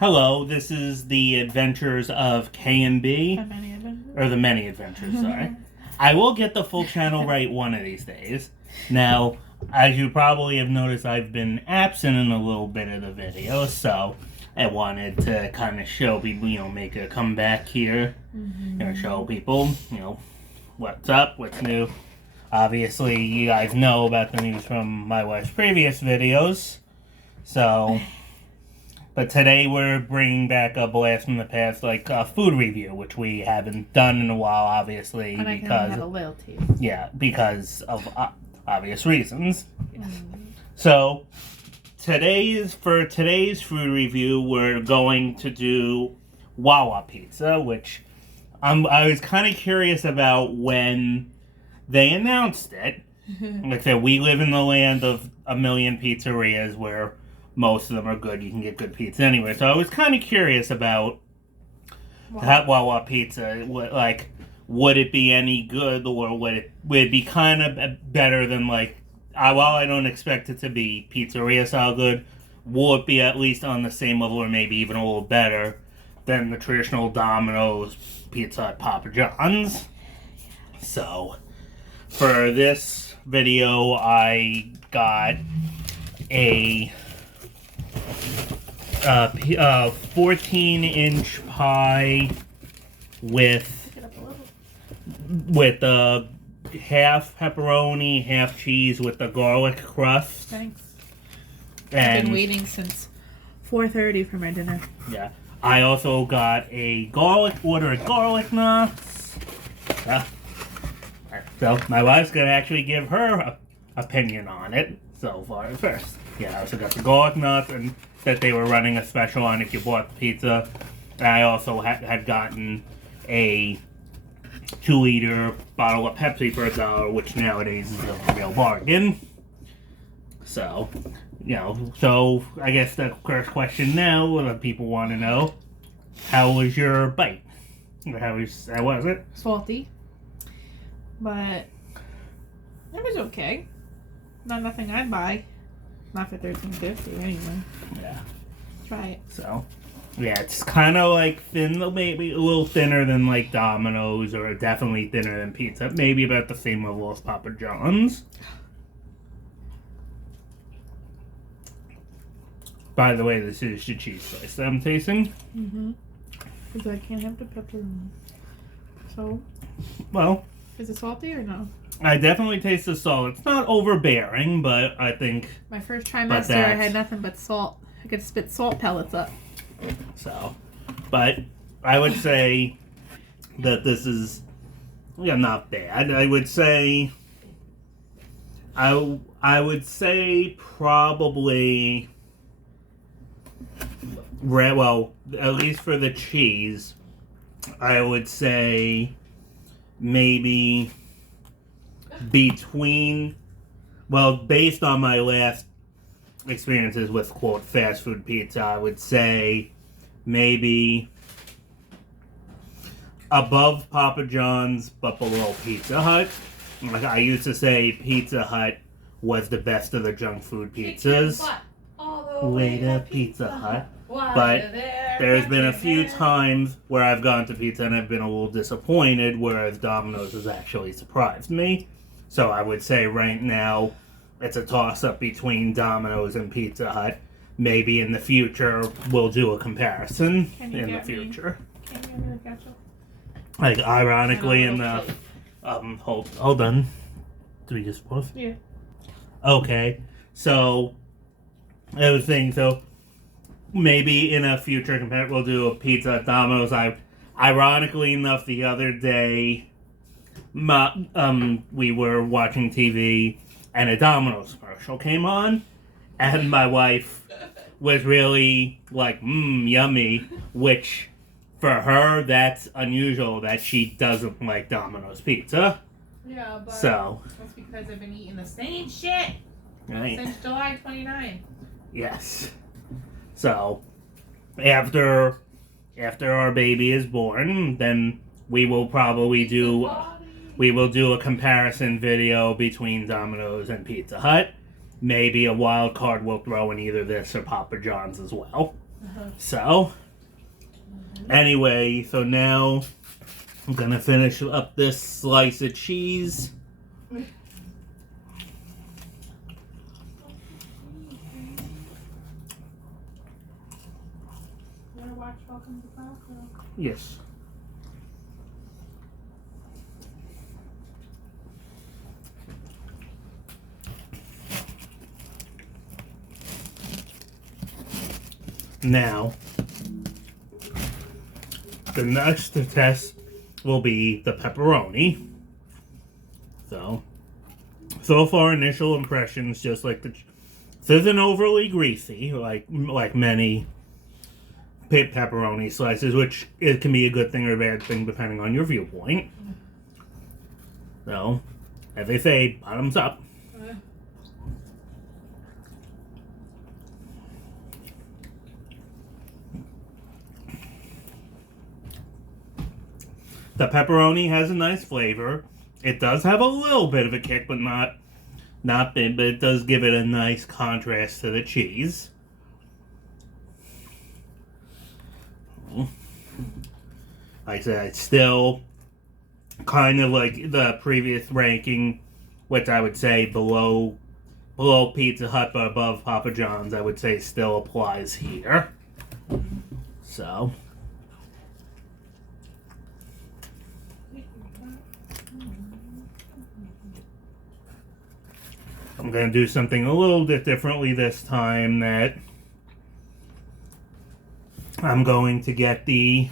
Hello, this is the Adventures of K and B, The many adventures. or the Many Adventures. Sorry, I will get the full channel right one of these days. Now, as you probably have noticed, I've been absent in a little bit of the video, so I wanted to kind of show people, make a comeback here, show people, what's up, what's new. Obviously, you guys know about the news from my wife's previous videos, so. But today we're bringing back a blast from the past, like a food review, which we haven't done in a while, obviously, And I can only have a little taste. yeah, because of obvious reasons. So for today's food review, we're going to do Wawa pizza, which I was kind of curious about when they announced it. Like I said, we live in the land of a million pizzerias where most of them are good. You can get good pizza anyway. So I was kind of curious about that Wawa pizza. Would it be any good, or would it be kind of better than while I don't expect it to be pizzeria style good, will it be at least on the same level or maybe even a little better than the traditional Domino's pizza at Papa John's? So for this video, I got a 14-inch pie with half pepperoni, half cheese with the garlic crust. Thanks. And I've been waiting since 4:30 for my dinner. yeah, I also got a garlic knots. So my wife's gonna actually give her opinion on it so far first. Yeah, I also got the garlic nuts, and that they were running a special on if you bought the pizza. And I also had gotten a 2-liter bottle of Pepsi for $1, which nowadays is a real bargain. So, so I guess the first question now, that people want to know, how was your bite? How was it? Salty. But it was okay. Nothing I'd buy. Not for $13.50 anyway. Yeah. Try it. So, yeah, it's kind of thin, maybe a little thinner than Domino's, or definitely thinner than pizza. Maybe about the same level as Papa John's. By the way, this is the cheese slice that I'm tasting. Because I can't have the pepperoni. So, Well, is it salty or no? I definitely taste the salt. It's not overbearing, but I think My first trimester, I had nothing but salt. I could spit salt pellets up. so. But I would say that this is not bad. I would say probably at least for the cheese, I would say maybe based on my last experiences with quote fast food pizza, I would say maybe above Papa John's but below Pizza Hut. I used to say Pizza Hut was the best of the junk food pizzas. All the way to Pizza Hut. But there's been a few times where I've gone to pizza and I've been a little disappointed, whereas Domino's has actually surprised me. So I would say right now it's a toss-up between Domino's and Pizza Hut. Maybe in the future we'll do a comparison Can you in the get me- future. Can you give me the ketchup? Ironically in the hold on. Do we just pause? Yeah. Okay. So I was saying, so maybe in a future comparison we'll do a pizza at Domino's. Ironically enough, the other day we were watching TV and a Domino's commercial came on, and my wife was really yummy, which for her that's unusual that she doesn't like Domino's pizza. Yeah, but So that's because I've been eating the same shit right. since July 29. Yes. So after our baby is born, then we will probably do a comparison video between Domino's and Pizza Hut. Maybe a wild card we'll throw in either this or Papa John's as well. So, anyway, so now I'm gonna finish up this slice of cheese. You wanna watch Welcome to Falco? Yes. Now, the next test will be the pepperoni. So far, initial impressions, just like this isn't overly greasy, like many pepperoni slices, which it can be a good thing or a bad thing depending on your viewpoint. So, as they say, bottoms up. The pepperoni has a nice flavor. It does have a little bit of a kick, but not big, but it does give it a nice contrast to the cheese. Like I said, it's still kind of like the previous ranking, which I would say below Pizza Hut but above Papa John's, I would say still applies here. So I'm going to do something a little bit differently this time, that I'm going to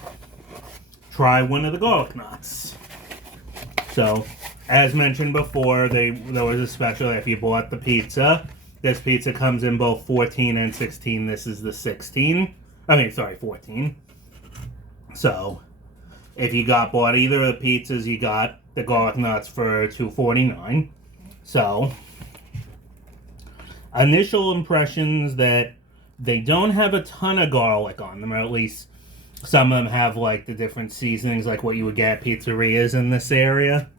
try one of the garlic knots. So, as mentioned before, there was a special if you bought the pizza. This pizza comes in both 14 and 16. This is the 16. 14. So, if you bought either of the pizzas, you got the garlic knots for $2.49. So, initial impressions that they don't have a ton of garlic on them, or at least some of them have like the different seasonings like what you would get at pizzerias in this area.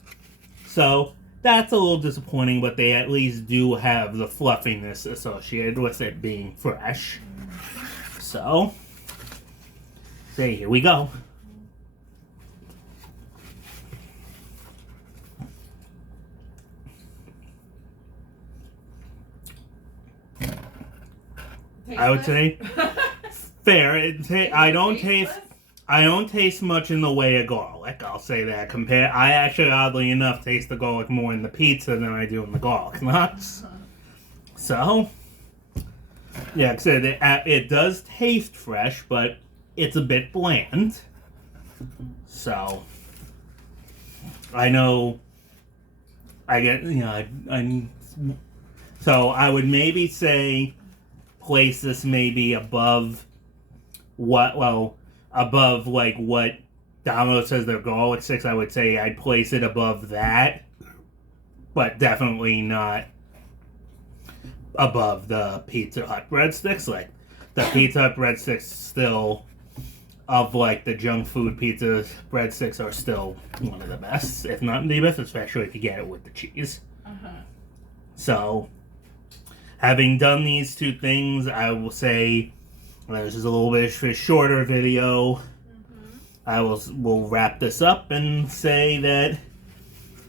So that's a little disappointing, but they at least do have the fluffiness associated with it being fresh. So, here we go. I would say fair. I don't taste much in the way of garlic. I'll say that. I actually, oddly enough, taste the garlic more in the pizza than I do in the garlic nuts. So, yeah, like I said, it does taste fresh, but it's a bit bland. So, I know. So I would maybe say place this maybe above what Domino's says their garlic sticks. I would say I'd place it above that, but definitely not above the Pizza Hut breadsticks. Like, the Pizza Hut breadsticks still, of like the junk food pizza breadsticks, are still one of the best, if not the best, especially if you get it with the cheese. So, having done these two things, I will say this is a little bit of a shorter video. We'll wrap this up and say that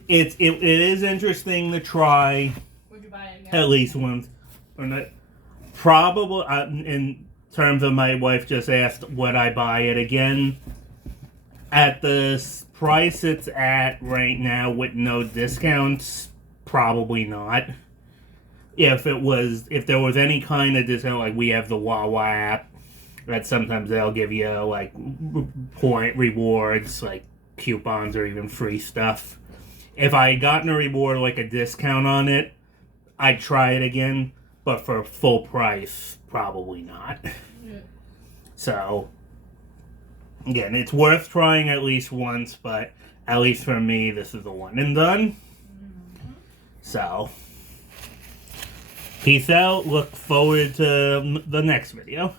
it is interesting to try. Would you buy it again? At least once, or not. Probably in terms of, my wife just asked would I buy it again. At the price it's at right now with no discounts, probably not. If there was any kind of discount, like we have the Wawa app, that sometimes they'll give you like point rewards, like coupons or even free stuff. If I had gotten a reward, like a discount on it, I'd try it again, but for full price, probably not. Yeah. So, again, it's worth trying at least once, but at least for me, this is the one and done. So, peace out. Look forward to the next video.